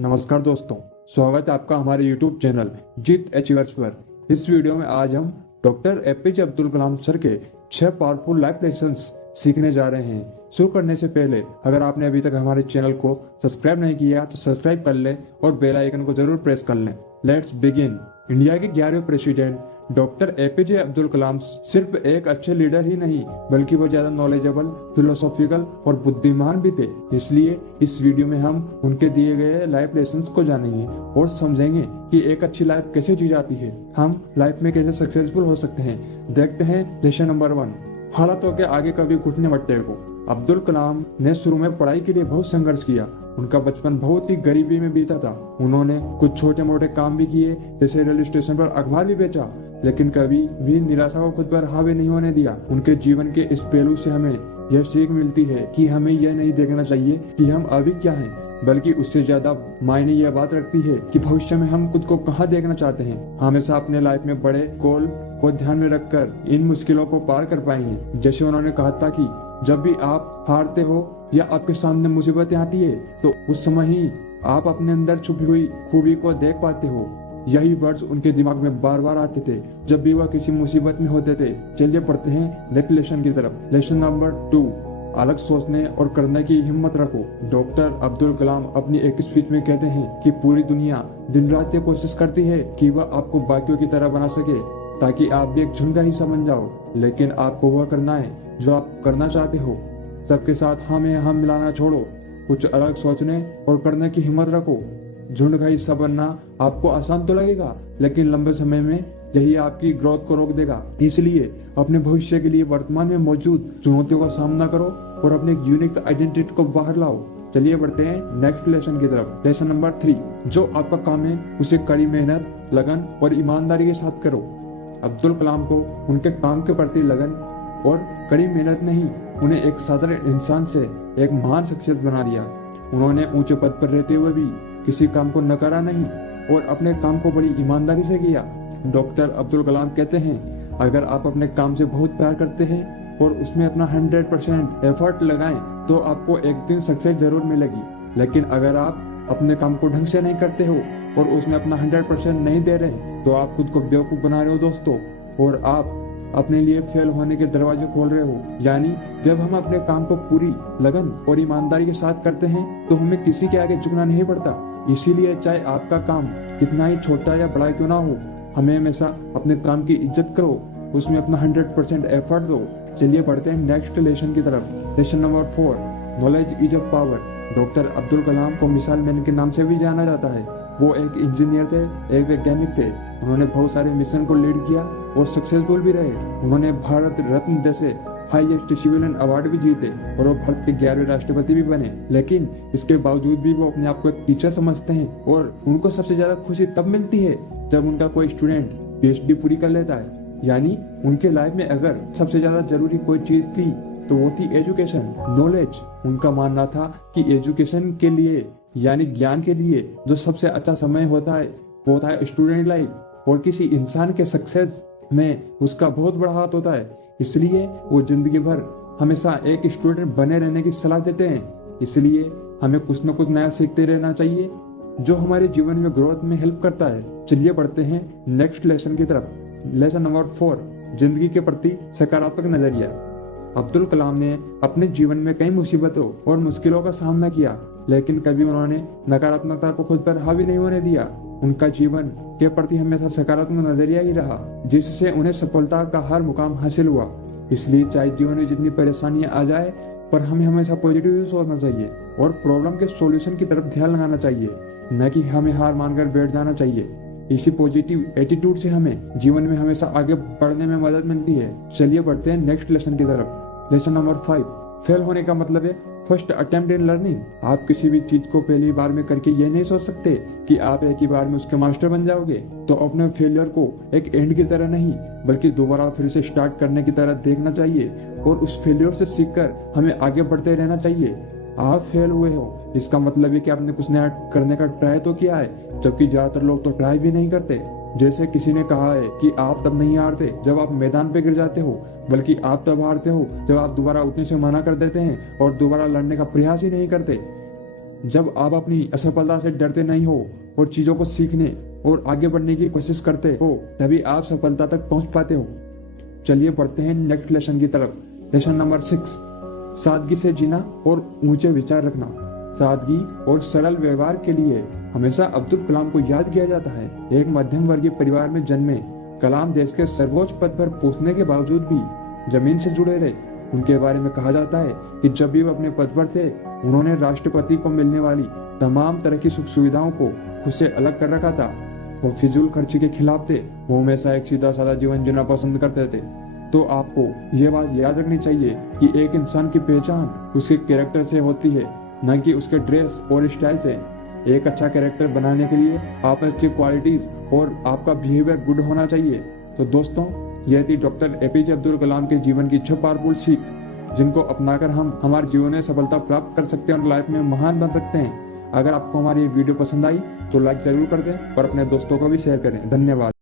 नमस्कार दोस्तों, स्वागत है आपका हमारे YouTube चैनल जीत अचीवर्स पर। इस वीडियो में आज हम doctor APJ Abdul Kalam sir के 6 पावरफुल लाइफ लेसन्स सीखने जा रहे हैं। शुरू करने से पहले अगर आपने अभी तक हमारे चैनल को सब्सक्राइब नहीं किया तो सब्सक्राइब कर लें और बेल आइकन को जरूर प्रेस कर लें। Let's begin. इंडिया के 11वें president doctor APJ Abdul Kalam सिर्फ एक अच्छे लीडर ही नहीं बल्कि वो ज्यादा नॉलेजेबल, फिलोसॉफिकल और बुद्धिमान भी थे। इसलिए इस वीडियो में हम उनके दिए गए लाइफ लेसन्स को जानेंगे और समझेंगे कि एक अच्छी लाइफ कैसे जी जाती है, हम लाइफ में कैसे सक्सेसफुल हो सकते हैं। देखते हैं लेसन नंबर 1, हालातों के आगे कभी घुटने मत टेको। अब्दुल कलाम ने शुरू में पढ़ाई के लिए बहुत संघर्ष किया। उनका बचपन बहुत ही गरीबी में बीता था। उन्होंने कुछ छोटे मोटे काम भी किए, जैसे रेलवे स्टेशन पर अखबार भी बेचा, लेकिन कभी भी निराशा को खुद पर हावी नहीं होने दिया। उनके जीवन के इस पहलू से हमें यह सीख मिलती है कि हमें यह नहीं देखना चाहिए कि हम अभी क्या हैं, बल्कि उससे ज्यादा मायने यह बात रखती है कि भविष्य में हम खुद को कहाँ देखना चाहते हैं। हमेशा अपने लाइफ में बड़े गोल को ध्यान में रखकर इन मुश्किलों को पार कर पाएंगे। जैसे उन्होंने कहा था कि जब भी आप हारते हो या आपके सामने मुसीबतें आती है तो उस समय ही आप अपने अंदर छुपी हुई खूबी को देख पाते हो। यही वर्ड्स उनके दिमाग में बार बार आते थे जब भी वह किसी मुसीबत में होते थे। चलिए पढ़ते हैं नेक्स्ट लेसन की तरफ। लेसन नंबर 2, अलग सोचने और करने की हिम्मत रखो। डॉक्टर अब्दुल कलाम अपनी एक स्पीच में कहते हैं कि पूरी दुनिया दिन रात ये कोशिश करती है कि वह आपको बाकियों की तरह बना सके ताकि आप भी एक झुंड का हिस्सा बन जाओ, लेकिन आपको वह करना है जो आप करना चाहते हो। सबके साथ हम मिलाना छोड़ो, कुछ अलग सोचने और करने की हिम्मत रखो। झुंड का हिस्सा बनना आपको आसान तो लगेगा, लेकिन लंबे समय में यही आपकी ग्रोथ को रोक देगा। इसलिए अपने भविष्य के लिए वर्तमान में मौजूद चुनौतियों का सामना करो और अपने एक यूनिक आइडेंटिटी को बाहर लाओ। चलिए बढ़ते हैं नेक्स्ट लेसन की तरफ। लेसन नंबर 3, जो आपका काम है उसे कड़ी मेहनत, लगन और ईमानदारी के साथ करो। अब्दुल कलाम को उनके काम के प्रति लगन और कड़ी मेहनत ने ही उन्हें एक साधारण इंसान से एक महान शख्सियत बना दिया। उन्होंने ऊंचे पद पर रहते हुए भी किसी काम को नकारा नहीं और अपने काम को बड़ी ईमानदारी से किया। डॉक्टर अब्दुल कलाम कहते हैं, अगर आप अपने काम से बहुत प्यार करते हैं और उसमें अपना 100% एफर्ट लगाएं तो आपको एक दिन सक्सेस जरूर मिलेगी। लेकिन अगर आप अपने काम को ढंग से नहीं करते हो और उसमें अपना 100% नहीं दे रहे तो आप खुद को बेवकूफ बना रहे हो दोस्तों, और आप अपने लिए फेल होने के दरवाजे खोल रहे हो। यानी जब हम अपने काम को पूरी लगन और ईमानदारी के साथ करते हैं तो हमें किसी के आगे झुकना नहीं पड़ता। इसीलिए चाहे आपका काम कितना ही छोटा या बड़ा क्यों ना हो, हमें हमेशा अपने काम की इज्जत करो, उसमें अपना 100% एफर्ट दो। चलिए बढ़ते हैं नेक्स्ट लेसन की तरफ। Lesson number 4, knowledge is a power. Doctor Abdul Kalam को मिसाल मैन के नाम से भी जाना जाता है। वो एक इंजीनियर थे, एक वैज्ञानिक थे। उन्होंने बहुत सारे मिशन को लीड किया और सक्सेसफुल भी रहे। उन्होंने भारत रत्न जैसे हाईएस्ट सिविलियन अवार्ड भी जीते और वो भारत के 11वें राष्ट्रपति भी बने। लेकिन इसके बावजूद भी वो अपने आप को एक टीचर समझते हैं और उनको सबसे ज्यादा खुशी तब मिलती है जब उनका कोई स्टूडेंट PhD पूरी कर लेता है। यानी उनके लाइफ में अगर सबसे ज्यादा जरूरी कोई चीज थी तो वो थी एजुकेशन, नॉलेज। उनका मानना था कि एजुकेशन के लिए यानी ज्ञान के लिए जो सबसे अच्छा समय होता है वो होता है स्टूडेंट लाइफ, और किसी इंसान के सक्सेस में उसका बहुत बड़ा हाथ होता है। इसलिए वो जिंदगी भर हमेशा एक स्टूडेंट बने रहने की सलाह देते हैं। इसलिए हमें कुछ न कुछ नया सीखते रहना चाहिए जो हमारे जीवन में ग्रोथ में हेल्प करता है। चलिए बढ़ते हैं नेक्स्ट लेसन की तरफ। लेसन नंबर 4, जिंदगी के प्रति सकारात्मक नजरिया। अब्दुल कलाम ने अपने जीवन में कई मुसीबतों और मुश्किलों का सामना किया, लेकिन कभी उन्होंने नकारात्मकता को खुद पर हावी नहीं होने दिया। उनका जीवन के प्रति हमेशा सकारात्मक नजरिया ही रहा, जिससे उन्हें सफलता का हर मुकाम हासिल हुआ। इसलिए चाहे जीवन में जितनी परेशानियां आ जाए, पर हमें हमेशा पॉजिटिव सोचना चाहिए और प्रॉब्लम के सॉल्यूशन की तरफ ध्यान लगाना चाहिए, न कि हमें हार मानकर बैठ जाना चाहिए। इसी पॉजिटिव एटीट्यूड से हमें जीवन में हमेशा आगे बढ़ने में मदद मिलती है। चलिए बढ़ते हैं नेक्स्ट लेसन की तरफ। लेसन नंबर 5, फेल होने का मतलब है फर्स्ट अटेम्प्ट इन लर्निंग। आप किसी भी चीज को पहली बार में करके ये नहीं सोच सकते कि आप एक ही बार में उसके मास्टर बन जाओगे। तो अपने फेलियर को एक एंड की तरह नहीं बल्कि दोबारा फिर से स्टार्ट करने की तरह देखना चाहिए और उस फेलियर से सीखकर हमें आगे बढ़ते रहना चाहिए। आप फेल हुए हो इसका मतलब है कि आपने कुछ नया करने का ट्राई तो किया है, जबकि ज्यादातर लोग तो ट्राई भी नहीं करते। जैसे किसी ने कहा है कि आप तब नहीं हारते जब आप मैदान पे गिर जाते हो, बल्कि आप तब हारते हो जब आप दोबारा उठने से मना कर देते हैं और दोबारा लड़ने का प्रयास ही नहीं करते। जब आप अपनी असफलता से डरते नहीं हो और चीजों को सीखने और आगे बढ़ने की कोशिश करते हो, तभी आप सफलता तक पहुंच पाते हो। चलिए बढ़ते हैं नेक्स्ट लेसन की तरफ। लेसन नंबर 6, सादगी से जीना और ऊंचे विचार रखना। सादगी और सरल व्यवहार के लिए हमेशा अब्दुल कलाम को याद किया जाता है। एक मध्यम वर्गीय परिवार में जन्मे कलाम देश के सर्वोच्च पद पर पहुंचने के बावजूद भी जमीन से जुड़े रहे। उनके बारे में कहा जाता है कि जब भी वो अपने पद पर थे, उन्होंने राष्ट्रपति को मिलने वाली तमाम तरह की सुख सुविधाओं को खुद से अलग कर रखा था। वो फिजूल खर्ची के खिलाफ थे। वो हमेशा एक सीधा साधा जीवन जीना पसंद करते थे। तो आपको ये बात याद रखनी चाहिए कि एक इंसान की पहचान उसके कैरेक्टर से होती है, न कि उसके ड्रेस और स्टाइल से। एक अच्छा कैरेक्टर बनाने के लिए आप अच्छी क्वालिटीज और आपका बिहेवियर गुड होना चाहिए। तो दोस्तों, यह थी डॉक्टर एपीजे अब्दुल कलाम के जीवन की 6 पावरफुल सीख, जिनको अपनाकर हम हमारे जीवन में सफलता प्राप्त कर सकते हैं और लाइफ में महान बन सकते हैं। अगर आपको हमारी ये वीडियो पसंद आई तो लाइक जरूर कर दें और अपने दोस्तों को भी शेयर करें। धन्यवाद।